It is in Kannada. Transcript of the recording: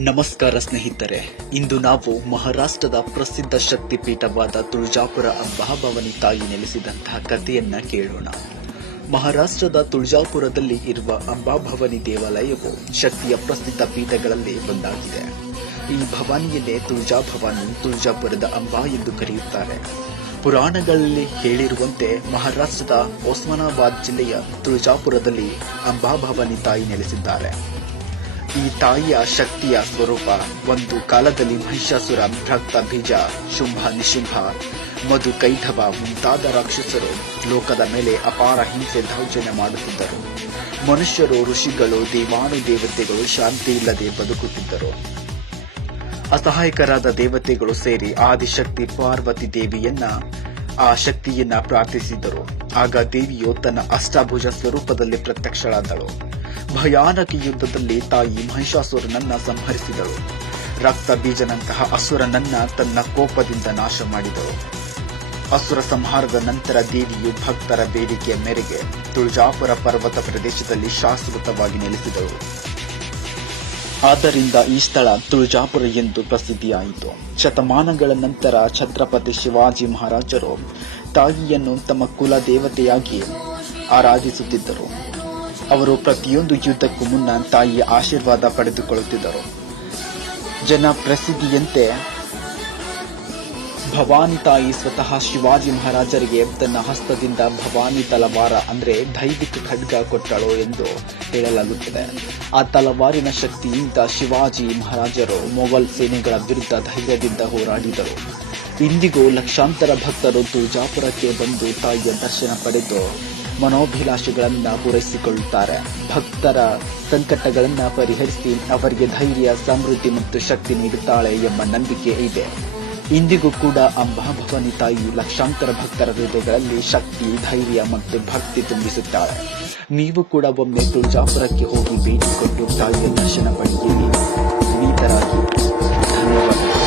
ನಮಸ್ಕಾರ ಸ್ನೇಹಿತರೆ, ಇಂದು ನಾವು ಮಹಾರಾಷ್ಟ್ರದ ಪ್ರಸಿದ್ಧ ಶಕ್ತಿಪೀಠವಾದ ತುಳಜಾಪುರ ಅಂಬಾಭವಾನಿ ತಾಯಿ ನೆಲೆಸಿದಂತಹ ಕಥೆಯನ್ನ ಕೇಳೋಣ. ಮಹಾರಾಷ್ಟ್ರದ ತುಳಜಾಪುರದಲ್ಲಿ ಇರುವ ಅಂಬಾಭವಾನಿ ದೇವಾಲಯವು ಶಕ್ತಿಯ ಪ್ರಸಿದ್ಧ ಪೀಠಗಳಲ್ಲಿ ಒಂದಾಗಿದೆ. ಈ ಭವಾನಿಯನ್ನೇ ತುಳಜಾಭವಾನಿ, ತುಳಜಾಪುರದ ಅಂಬಾ ಎಂದು ಕರೆಯುತ್ತಾರೆ. ಪುರಾಣಗಳಲ್ಲಿ ಹೇಳಿರುವಂತೆ ಮಹಾರಾಷ್ಟ್ರದ ಒಸ್ಮಾನಾಬಾದ್ ಜಿಲ್ಲೆಯ ತುಳಜಾಪುರದಲ್ಲಿ ಅಂಬಾಭವಾನಿ ತಾಯಿ ನೆಲೆಸಿದ್ದಾರೆ. ಈ ತಾಯಿಯ ಶಕ್ತಿಯ ಸ್ವರೂಪ ಒಂದು ಕಾಲದಲ್ಲಿ ಮಹಿಷಾಸುರ, ಭ್ರಕ್ತ ಬೀಜ, ಶುಂಭ ನಿಶುಂಭ, ಮಧು ಕೈಠವ ಮುಂತಾದ ರಾಕ್ಷಸರು ಲೋಕದ ಮೇಲೆ ಅಪಾರ ಹಿಂಸೆ ದೌರ್ಜನ್ಯ ಮಾಡುತ್ತಿದ್ದರು. ಮನುಷ್ಯರು, ಋಷಿಗಳು, ದೇವಾನುದೇವತೆಗಳು ಶಾಂತಿ ಇಲ್ಲದೆ ಬದುಕುತ್ತಿದ್ದರು. ಅಸಹಾಯಕರಾದ ದೇವತೆಗಳು ಸೇರಿ ಆದಿಶಕ್ತಿ ಪಾರ್ವತಿ ದೇವಿಯನ್ನ ಆ ಶಕ್ತಿಯನ್ನ ಪ್ರಾರ್ಥಿಸಿದರು. ಆಗ ದೇವಿಯು ತನ್ನ ಅಷ್ಟಾಭುಜ ಸ್ವರೂಪದಲ್ಲಿ ಪ್ರತ್ಯಕ್ಷಳಾದಳು. ಭಯಾನಕ ಯುದ್ಧದಲ್ಲಿ ತಾಯಿ ಮಹಿಷಾಸುರನನ್ನ ಸಂಹರಿಸಿದಳು. ರಕ್ತ ಬೀಜನಂತಹ ಅಸುರನನ್ನ ತನ್ನ ಕೋಪದಿಂದ ನಾಶ ಮಾಡಿದಳು. ಅಸುರ ಸಂಹಾರದ ನಂತರ ದೇವಿಯು ಭಕ್ತರ ಬೇಡಿಕೆಯ ಮೇರೆಗೆ ತುಳಜಾಪುರ ಪರ್ವತ ಪ್ರದೇಶದಲ್ಲಿ ಶಾಶ್ವತವಾಗಿ ನೆಲೆಸಿದಳು. ಆದ್ದರಿಂದ ಈ ಸ್ಥಳ ತುಳಜಾಪುರ ಎಂದು ಪ್ರಸಿದ್ಧಿಯಾಯಿತು. ಶತಮಾನಗಳ ನಂತರ ಛತ್ರಪತಿ ಶಿವಾಜಿ ಮಹಾರಾಜರು ತಾಯಿಯನ್ನು ತಮ್ಮ ಕುಲ ದೇವತೆಯಾಗಿ ಆರಾಧಿಸುತ್ತಿದ್ದರು. ಅವರು ಪ್ರತಿಯೊಂದು ಯುದ್ಧಕ್ಕೂ ಮುನ್ನ ತಾಯಿಯ ಆಶೀರ್ವಾದ ಪಡೆದುಕೊಳ್ಳುತ್ತಿದ್ದರು. ಜನ ಪ್ರಸಿದ್ಧಿಯಂತೆ ಭವಾನಿ ತಾಯಿ ಸ್ವತಃ ಶಿವಾಜಿ ಮಹಾರಾಜರಿಗೆ ತನ್ನ ಹಸ್ತದಿಂದ ಭವಾನಿ ತಲವಾರ ಅಂದ್ರೆ ದೈವಿಕ ಖಡ್ಗ ಕೊಟ್ಟಳು ಎಂದು ಹೇಳಲಾಗುತ್ತದೆ. ಆ ತಲವಾರಿನ ಶಕ್ತಿಯಿಂದ ಶಿವಾಜಿ ಮಹಾರಾಜರು ಮೊಘಲ್ ಸೇನೆಗಳ ವಿರುದ್ಧ ಧೈರ್ಯದಿಂದ ಹೋರಾಡಿದರು. ಇಂದಿಗೂ ಲಕ್ಷಾಂತರ ಭಕ್ತರು ತುಳಜಾಪುರಕ್ಕೆ ಬಂದು ತಾಯಿಯ ದರ್ಶನ ಪಡೆದು ಮನೋಭಿಲಾಷೆಗಳನ್ನ ಪೂರೈಸಿಕೊಳ್ಳುತ್ತಾರೆ. ಭಕ್ತರ ಸಂಕಟಗಳನ್ನ ಪರಿಹರಿಸಿ ಅವರಿಗೆ ಧೈರ್ಯ, ಸಮೃದ್ಧಿ ಮತ್ತು ಶಕ್ತಿ ನೀಡುತ್ತಾಳೆ ಎಂಬ ನಂಬಿಕೆ ಇದೆ. ಇಂದಿಗೂ ಕೂಡ ಅಂಬಾಭವಾನಿ ತಾಯಿ ಲಕ್ಷಾಂತರ ಭಕ್ತರ ಹೃದಯಗಳಲ್ಲಿ ಶಕ್ತಿ, ಧೈರ್ಯ ಮತ್ತು ಭಕ್ತಿ ತುಂಬಿಸುತ್ತಾಳೆ. ನೀವು ಕೂಡ ಒಮ್ಮೆ ತುಳಜಾಪುರಕ್ಕೆ ಹೋಗಿ ಭೇಟಿ ಕೊಟ್ಟು ತಾಯಿಯ ದರ್ಶನ ಪಡೆಯಿರಿ. ಧನ್ಯವಾದಗಳು.